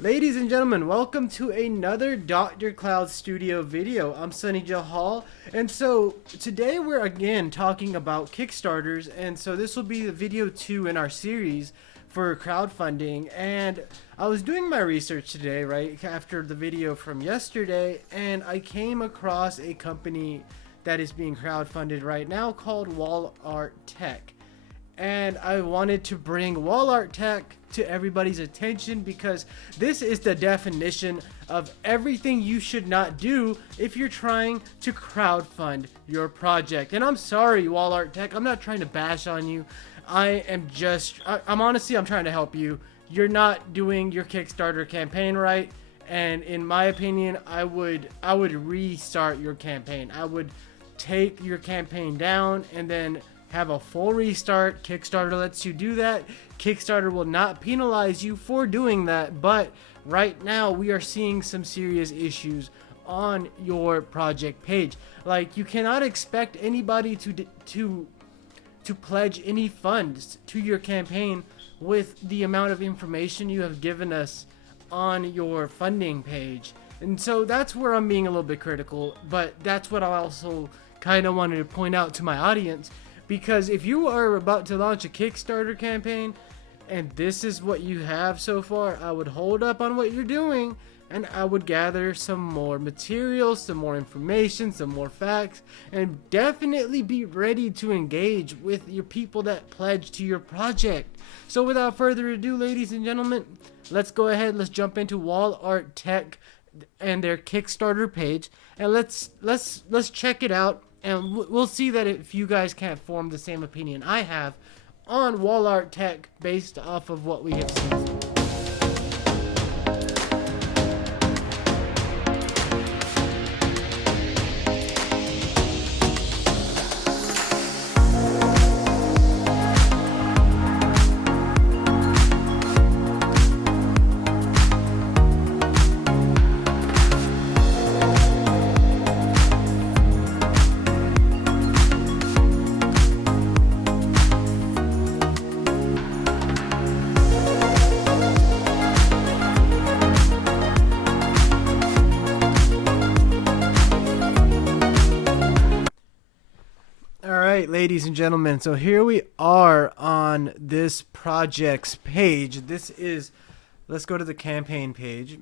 Ladies and gentlemen, welcome to another Dr. Cloud Studio video. I'm Sunny Jahal, and so today we're again talking about Kickstarters, and so this will be the video 2 in our series for crowdfunding. And I was doing my research today, right, after the video from yesterday, and I came across a company that is being crowdfunded right now called Wall Art Tech. And I wanted to bring wall art tech to everybody's attention because this is the definition of everything you should not do if you're trying to crowdfund your project. And I'm sorry, wall art tech, I'm not trying to bash on you. I'm honestly, I'm trying to help you. You're not doing your Kickstarter campaign right, and in my opinion, I would restart your campaign. I would take your campaign down and then have a full restart. Kickstarter lets you do that. Kickstarter will not penalize you for doing that, but right now we are seeing some serious issues on your project page. Like, you cannot expect anybody to pledge any funds to your campaign with the amount of information you have given us on your funding page. And so that's where I'm being a little bit critical, but that's what I also kind of wanted to point out to my audience. Because if you are about to launch a Kickstarter campaign and this is what you have so far, I would hold up on what you're doing and I would gather some more material, some more information, some more facts, and definitely be ready to engage with your people that pledge to your project. So without further ado, ladies and gentlemen, let's go ahead, let's jump into Wall Art Tech and their Kickstarter page, and let's check it out. And we'll see that if you guys can't form the same opinion I have on wall art tech based off of what we have seen. Ladies and gentlemen, so here we are on this project's page. Let's go to the campaign page,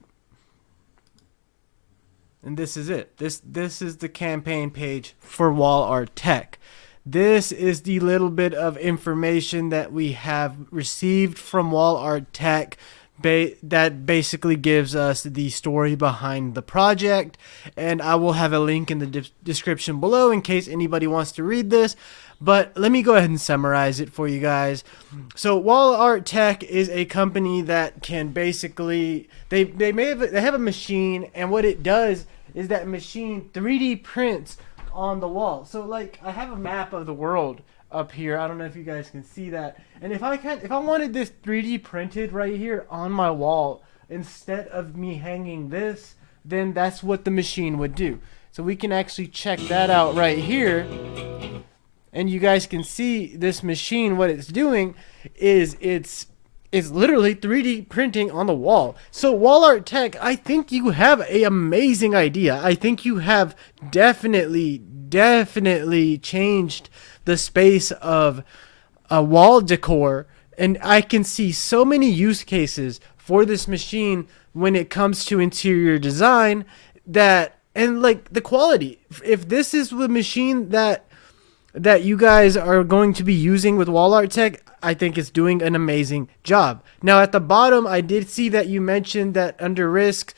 and this is it. This is the campaign page for Wall Art Tech. This is the little bit of information that we have received from Wall Art Tech that basically gives us the story behind the project, and I will have a link in the description below in case anybody wants to read this. But let me go ahead and summarize it for you guys. So Wall Art Tech is a company that can basically they have a machine, and what it does is that machine 3D prints on the wall. So like, I have a map of the world up here. I don't know if you guys can see that. And if I wanted this 3D printed right here on my wall instead of me hanging this, then that's what the machine would do. So we can actually check that out right here. And you guys can see this machine, what it's doing is it's literally 3D printing on the wall. So Wall Art Tech, I think you have an amazing idea. I think you have definitely changed the space of a wall decor, and I can see so many use cases for this machine when it comes to interior design, and like the quality. If this is the machine that you guys are going to be using with Wall Art Tech, I think it's doing an amazing job. Now at the bottom, I did see that you mentioned that under risk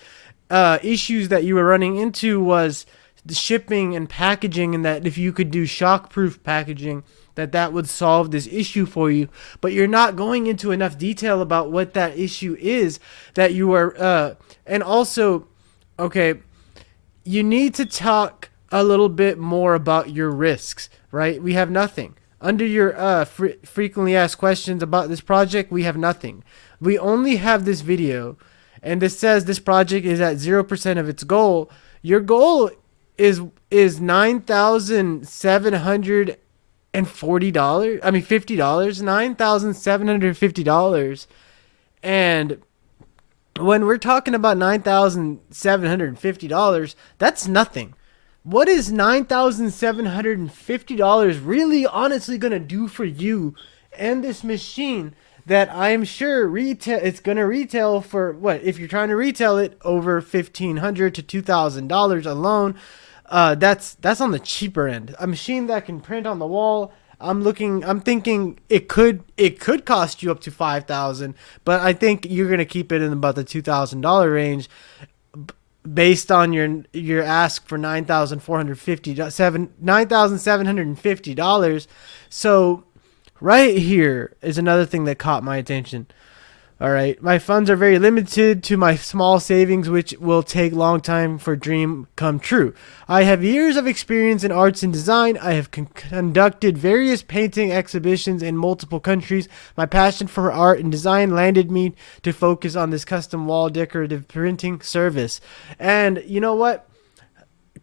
issues that you were running into was the shipping and packaging, and that if you could do shockproof packaging, that would solve this issue for you. But you're not going into enough detail about what that issue is that you are and also, okay, you need to talk a little bit more about your risks, right? We have nothing. Under your frequently asked questions about this project, we have nothing. We only have this video, and this says this project is at 0% of its goal. Your goal is $9,740. I mean $50, $9,750, and when we're talking about $9,750, that's nothing. What is $9,750 really honestly going to do for you and this machine that I'm sure retail it's going to retail for what, if you're trying to retail it, over $1,500 to $2,000 alone. That's on the cheaper end. A machine that can print on the wall. I'm thinking it could cost you up to 5,000, but I think you're gonna keep it in about the $2,000 range, based on your ask for $9,750. So right here is another thing that caught my attention. All right. My funds are very limited to my small savings, which will take long time for dream come true. I have years of experience in arts and design. I have conducted various painting exhibitions in multiple countries. My passion for art and design landed me to focus on this custom wall decorative printing service. And you know what?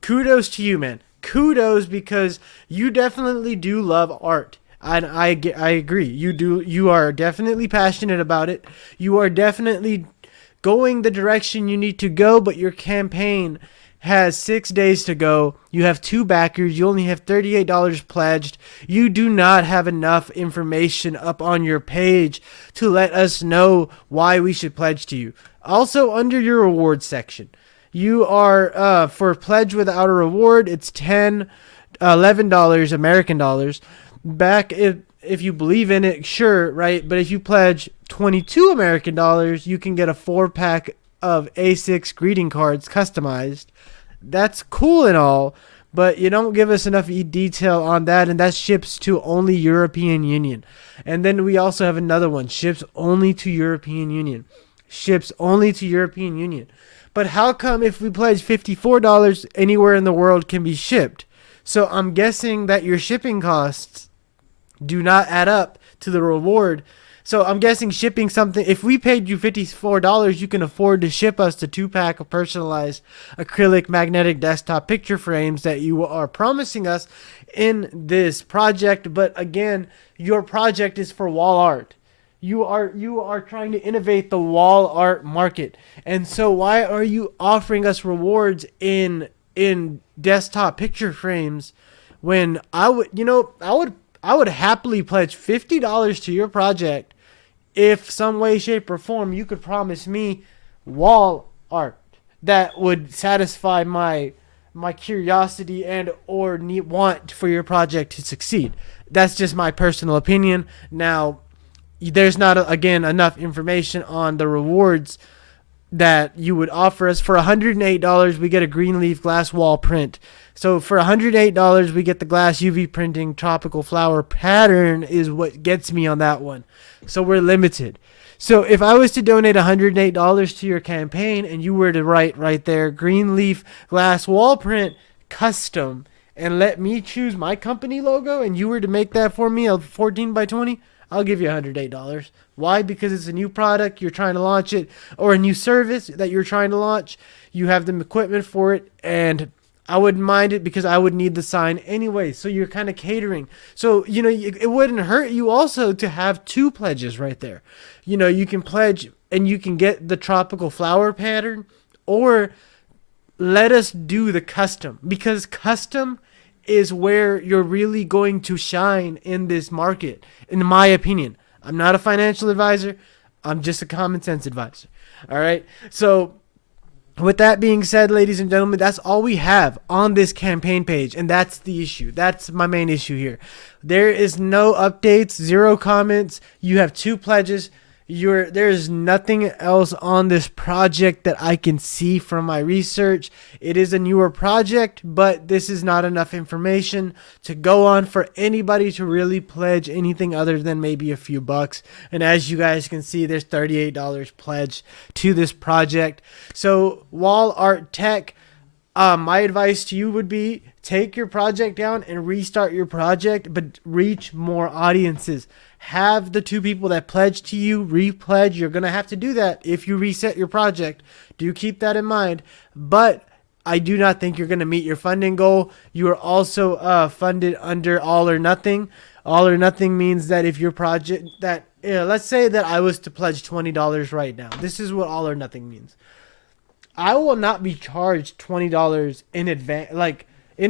Kudos to you, man. Kudos, because you definitely do love art. And I agree. You are definitely passionate about it. You are definitely going the direction you need to go, but your campaign has 6 days to go. You have 2 backers. You only have $38 pledged. You do not have enough information up on your page to let us know why we should pledge to you. Also, under your rewards section, you are for pledge without a reward, it's $11 American dollars. Back, if you believe in it, sure, right? But if you pledge 22 American dollars, you can get a 4-pack of A6 greeting cards customized. That's cool and all, but you don't give us enough detail on that, and that ships to only European Union. And then we also have another one, ships only to European Union. Ships only to European Union. But how come if we pledge $54 anywhere in the world can be shipped? So I'm guessing that your shipping costs do not add up to the reward. So I'm guessing shipping something, if we paid you $54, you can afford to ship us the 2-pack of personalized acrylic magnetic desktop picture frames that you are promising us in this project. But again, your project is for wall art. You are trying to innovate the wall art market. And so why are you offering us rewards in desktop picture frames when I would happily pledge $50 to your project if some way, shape, or form you could promise me wall art that would satisfy my curiosity and or want for your project to succeed. That's just my personal opinion. Now, there's not again enough information on the rewards that you would offer us. For $108, we get a green leaf glass wall print. So for $108, we get the glass UV printing tropical flower pattern is what gets me on that one. So we're limited. So if I was to donate $108 to your campaign and you were to write right there, green leaf glass wall print custom, and let me choose my company logo, and you were to make that for me, a 14 by 20, I'll give you $108. Why? Because it's a new product, you're trying to launch it, or a new service that you're trying to launch. You have the equipment for it, and I wouldn't mind it because I would need the sign anyway. So you're kind of catering. So, it wouldn't hurt you also to have 2 pledges right there. You can pledge and you can get the tropical flower pattern, or let us do the custom, because custom is where you're really going to shine in this market, in my opinion. I'm not a financial advisor. I'm just a common sense advisor. All right. So with that being said, ladies and gentlemen, that's all we have on this campaign page. And that's the issue. That's my main issue here. There is no updates, 0 comments. You have 2 pledges. There's nothing else on this project that I can see from my research. It is a newer project, but this is not enough information to go on for anybody to really pledge anything other than maybe a few bucks. And as you guys can see, there's $38 pledged to this project. So Wall Art Tech, my advice to you would be take your project down and restart your project, but reach more audiences. Have the 2 people that pledge to you re-pledge. You're going to have to do that if you reset your project. Do keep that in mind. But I do not think you're going to meet your funding goal. You are also funded under all or nothing. All or nothing means that if your project, that Yeah, let's say that I was to pledge $20 right now. This is what all or nothing means. I will not be charged $20 in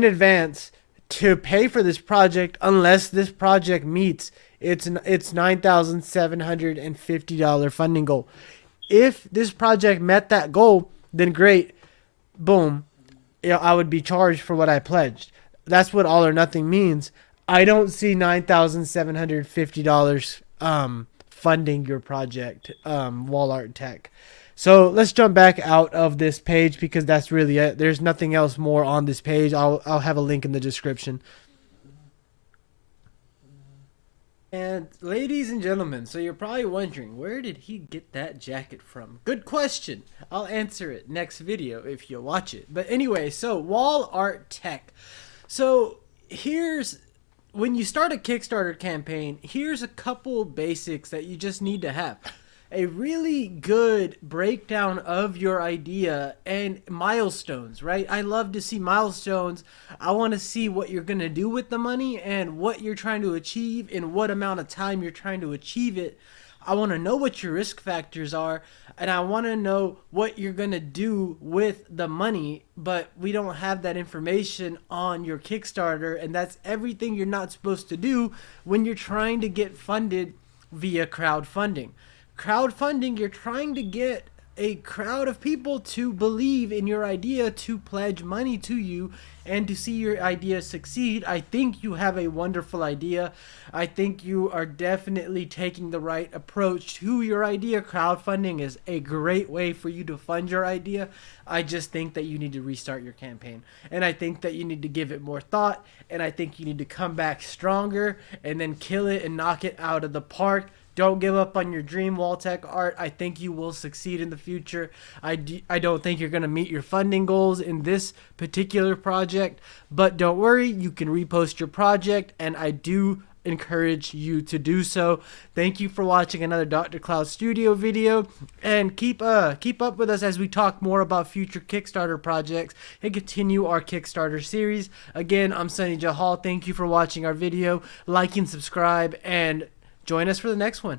advance, to pay for this project unless this project meets its $9,750 funding goal. If this project met that goal, then great, boom, I would be charged for what I pledged. That's what all or nothing means. I don't see $9,750 funding your project, Wall Art Tech. So let's jump back out of this page because that's really it. There's nothing else more on this page. I'll have a link in the description. And ladies and gentlemen, so you're probably wondering, where did he get that jacket from? Good question. I'll answer it next video if you watch it. But anyway, so Wall Art Tech. So here's, when you start a Kickstarter campaign, here's a couple basics that you just need to have. A really good breakdown of your idea and milestones, right? I love to see milestones. I want to see what you're going to do with the money and what you're trying to achieve in what amount of time you're trying to achieve it. I want to know what your risk factors are, and I want to know what you're going to do with the money, but we don't have that information on your Kickstarter, and that's everything you're not supposed to do when you're trying to get funded via crowdfunding. Crowdfunding, you're trying to get a crowd of people to believe in your idea, to pledge money to you, and to see your idea succeed. I think you have a wonderful idea. I think you are definitely taking the right approach to your idea. Crowdfunding is a great way for you to fund your idea. I just think that you need to restart your campaign, and I think that you need to give it more thought, and I think you need to come back stronger and then kill it and knock it out of the park. Don't give up on your dream wall tech art. I think you will succeed in the future. I don't think you're going to meet your funding goals in this particular project, but don't worry, you can repost your project, and I do encourage you to do so. Thank you for watching another Dr. Cloud Studio video, and keep up with us as we talk more about future Kickstarter projects and continue our Kickstarter series. Again, I'm Sunny Jahal. Thank you for watching our video. Like and subscribe, and join us for the next one.